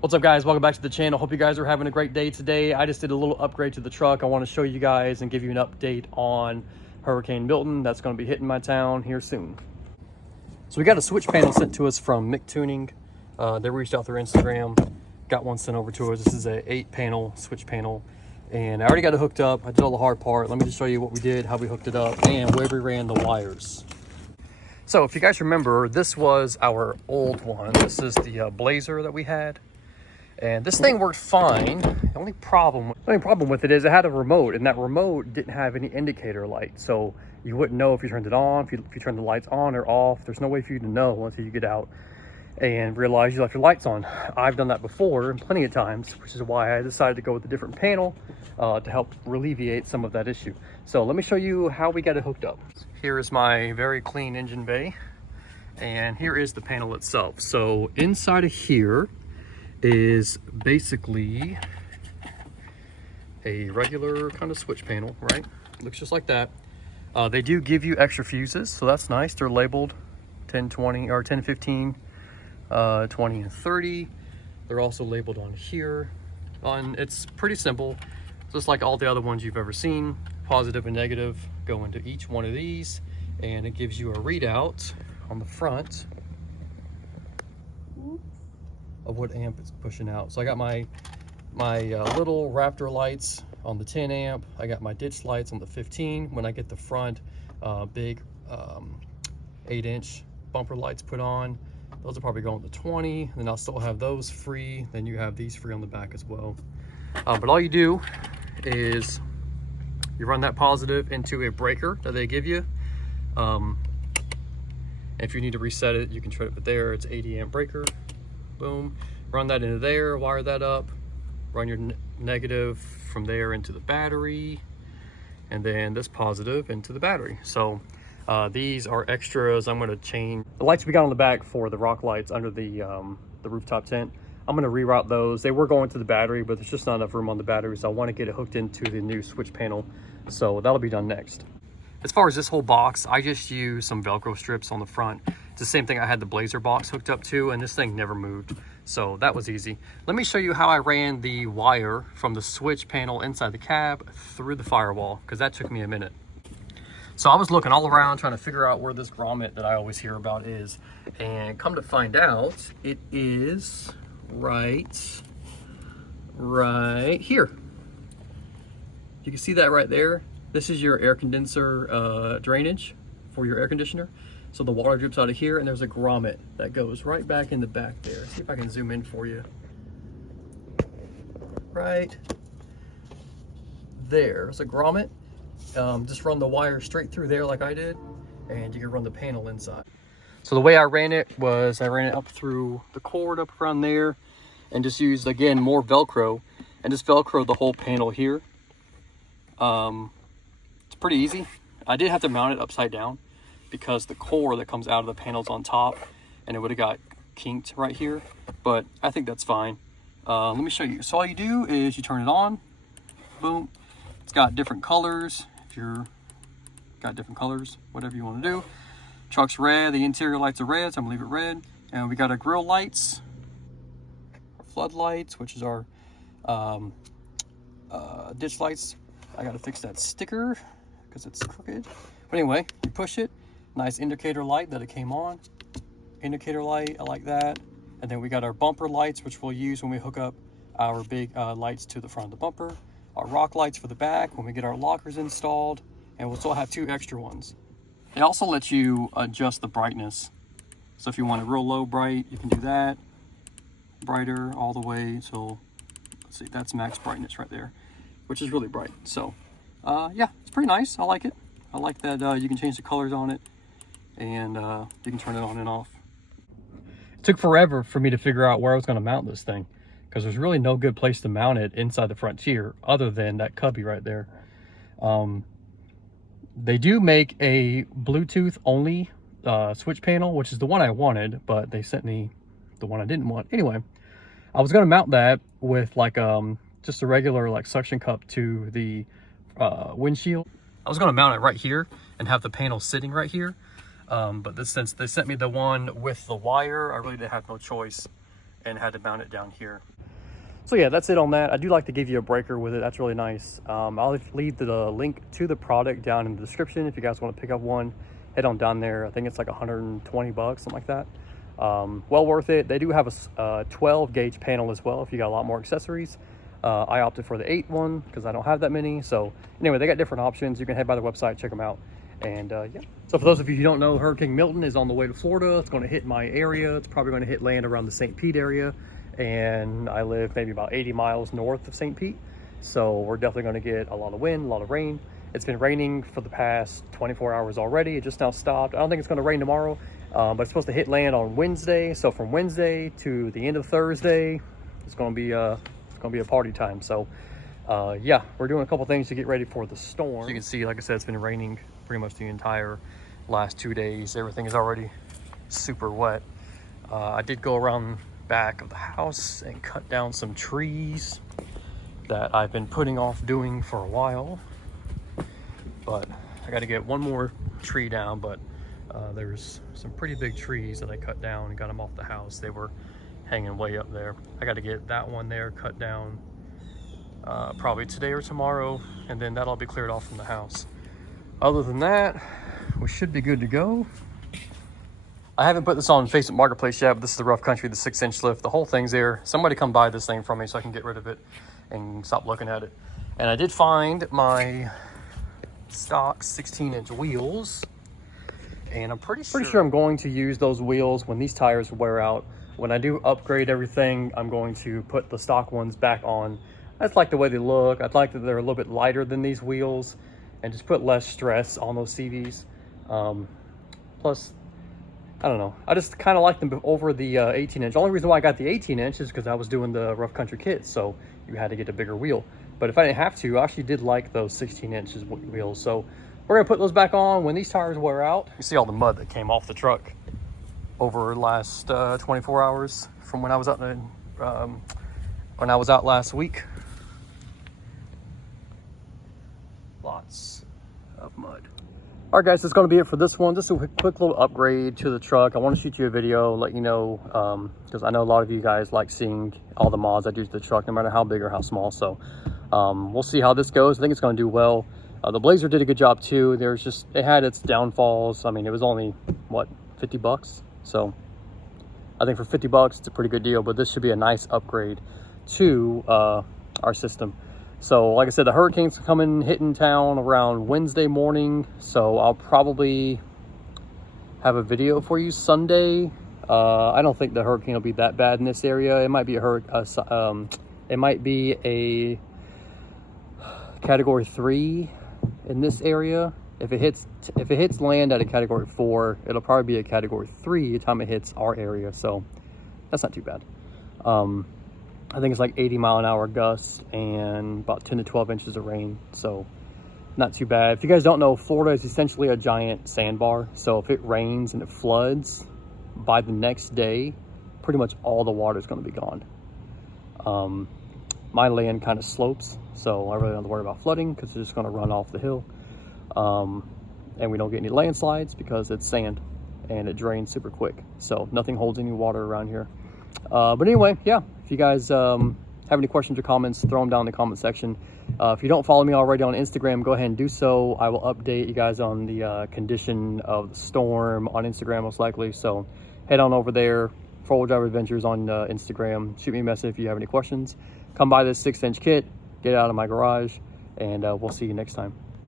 What's up, guys? Welcome back to the channel. Hope you guys are having a great day today. I just did a little upgrade to the truck. I want to show you guys and give you an update on Hurricane Milton that's going to be hitting my town here soon. So we got a switch panel sent to us from MicTuning. They reached out through Instagram, got one sent over to us. This is a 8-panel switch panel, and I already got it hooked up. I did all the hard part. Let me just show you what we did, how we hooked it up, and where we ran the wires. So if you guys remember, this was our old one. This is the Blazer that we had. And this thing worked fine. The only problem with it is it had a remote, and that remote didn't have any indicator light. So you wouldn't know if you turned it on, if you turned the lights on or off. There's no way for you to know until you get out and realize you left your lights on. I've done that before and plenty of times, which is why I decided to go with a different panel to help alleviate some of that issue. So let me show you how we got it hooked up. Here is my very clean engine bay, and here is the panel itself. So inside of here is basically a regular kind of switch panel, right? Looks just like that. They do give you extra fuses, so that's nice. They're labeled 10, 20, or 10, 15, 20, and 30. They're also labeled on here. It's pretty simple, just like all the other ones you've ever seen. Positive and negative go into each one of these, and it gives you a readout on the front of what amp it's pushing out. So I got my little Raptor lights on the 10 amp. I got my ditch lights on the 15. When I get the front big 8-inch bumper lights put on, those will probably go on the 20. Then I'll still have those free. Then you have these free on the back as well. But all you do is you run that positive into a breaker that they give you. If you need to reset it, you can try it there. It's 80 amp breaker. Boom, run that into there, wire that up, run your negative from there into the battery, and then this positive into the battery. So these are extras. I'm going to change the lights we got on the back for the rock lights under the rooftop tent. I'm going to reroute those. They were going to the battery, but there's just not enough room on the battery, so I want to get it hooked into the new switch panel. So that'll be done next. As far as this whole box, I just used some Velcro strips on the front. It's the same thing I had the Blazer box hooked up to, and this thing never moved. So that was easy. Let me show you how I ran the wire from the switch panel inside the cab through the firewall, because that took me a minute. So I was looking all around trying to figure out where this grommet that I always hear about is. And come to find out, it is right here. You can see that right there. This is your air condenser drainage for your air conditioner. So the water drips out of here, and there's a grommet that goes right back in the back there. See if I can zoom in for you. Right there's a grommet. Just run the wire straight through there like I did, and you can run the panel inside. So the way I ran it was I ran it up through the cord up around there, and just used, again, more Velcro, and just Velcro the whole panel here. It's pretty easy. I did have to mount it upside down because the core that comes out of the panel's on top, and it would have got kinked right here, but I think that's fine. Let me show you. So all you do is you turn it on, boom. It's got different colors. If you're got different colors, whatever you want to do. Truck's red, the interior lights are red, so I'm gonna leave it red. And we got our grill lights, our floodlights, which is our ditch lights. I gotta fix that sticker because it's crooked. But anyway, you push it, nice indicator light that it came on. Indicator light, I like that. And then we got our bumper lights, which we'll use when we hook up our big lights to the front of the bumper. Our rock lights for the back when we get our lockers installed, and we'll still have 2 extra ones. It also lets you adjust the brightness. So if you want it real low bright, you can do that. Brighter all the way, so let's see, that's max brightness right there, which is really bright. So yeah, it's pretty nice. I like it. I like that you can change the colors on it, and you can turn it on and off. It took forever for me to figure out where I was going to mount this thing, because there's really no good place to mount it inside the Frontier other than that cubby right there. They do make a Bluetooth only switch panel, which is the one I wanted, but they sent me the one I didn't want. Anyway, I was going to mount that with like just a regular like suction cup to the windshield. I was going to mount it right here and have the panel sitting right here, but since they sent me the one with the wire, I really didn't have no choice and had to mount it down here. So yeah, that's it on that. I do like to give you a breaker with it. That's really nice. I'll leave the link to the product down in the description. If you guys want to pick up one, head on down there. I think it's like 120 bucks, something like that. Well worth it. They do have a 12 gauge panel as well if you got a lot more accessories. I opted for the 8 one because I don't have that many. So anyway, they got different options. You can head by the website, check them out. And yeah, so for those of you who don't know, Hurricane Milton is on the way to Florida. It's going to hit my area. It's probably going to hit land around the St. Pete area, and I live maybe about 80 miles north of St. Pete, so we're definitely going to get a lot of wind, a lot of rain. It's been raining for the past 24 hours already. It just now stopped. I don't think it's going to rain tomorrow, but it's supposed to hit land on Wednesday. So from Wednesday to the end of Thursday, it's going to be a party time. So yeah, we're doing a couple things to get ready for the storm. So you can see, like I said, it's been raining pretty much the entire last 2 days. Everything is already super wet. I did go around back of the house and cut down some trees that I've been putting off doing for a while, but I got to get one more tree down. But there's some pretty big trees that I cut down and got them off the house. They were hanging way up there. I got to get that one there cut down probably today or tomorrow, and then that'll be cleared off from the house. Other than that, we should be good to go. I haven't put this on Facebook Marketplace yet, but this is the Rough Country, the 6-inch lift. The whole thing's there. Somebody come buy this thing from me so I can get rid of it and stop looking at it. And I did find my stock 16-inch wheels, and I'm pretty sure I'm going to use those wheels when these tires wear out. When I do upgrade everything, I'm going to put the stock ones back on. I just like the way they look. I'd like that they're a little bit lighter than these wheels and just put less stress on those CVs. Plus, I don't know, I just kind of like them over the 18-inch. The only reason why I got the 18-inch is because I was doing the Rough Country kit, so you had to get a bigger wheel. But if I didn't have to, I actually did like those 16-inch wheels. So we're gonna put those back on when these tires wear out. You see all the mud that came off the truck over the last 24 hours from when I was out last week. Lots of mud. All right, guys, that's going to be it for this one. Just a quick little upgrade to the truck. I want to shoot you a video, let you know, because I know a lot of you guys like seeing all the mods I do to the truck, no matter how big or how small. So we'll see how this goes. I think it's going to do well. The Blazer did a good job too. It had its downfalls. I mean, it was only, what, 50 bucks? So I think for 50 bucks, it's a pretty good deal, but this should be a nice upgrade to our system. So like I said, the hurricane's hitting town around Wednesday morning. So I'll probably have a video for you Sunday. I don't think the hurricane will be that bad in this area. It might be a category 3 in this area. If it hits land at a category 4, it'll probably be a category 3 by the time it hits our area. So that's not too bad. I think it's like 80-mile-an-hour gusts and about 10 to 12 inches of rain. So not too bad. If you guys don't know, Florida is essentially a giant sandbar. So if it rains and it floods, by the next day, pretty much all the water is going to be gone. My land kind of slopes, so I really don't have to worry about flooding because it's just going to run off the hill. And we don't get any landslides because it's sand and it drains super quick. So nothing holds any water around here. But anyway, yeah, if you guys have any questions or comments, throw them down in the comment section. If you don't follow me already on Instagram, go ahead and do so. I will update you guys on the condition of the storm on Instagram most likely. So head on over there, 4-Wheel Drive Adventures on Instagram. Shoot me a message if you have any questions. Come buy this 6-inch kit, get it out of my garage, and we'll see you next time.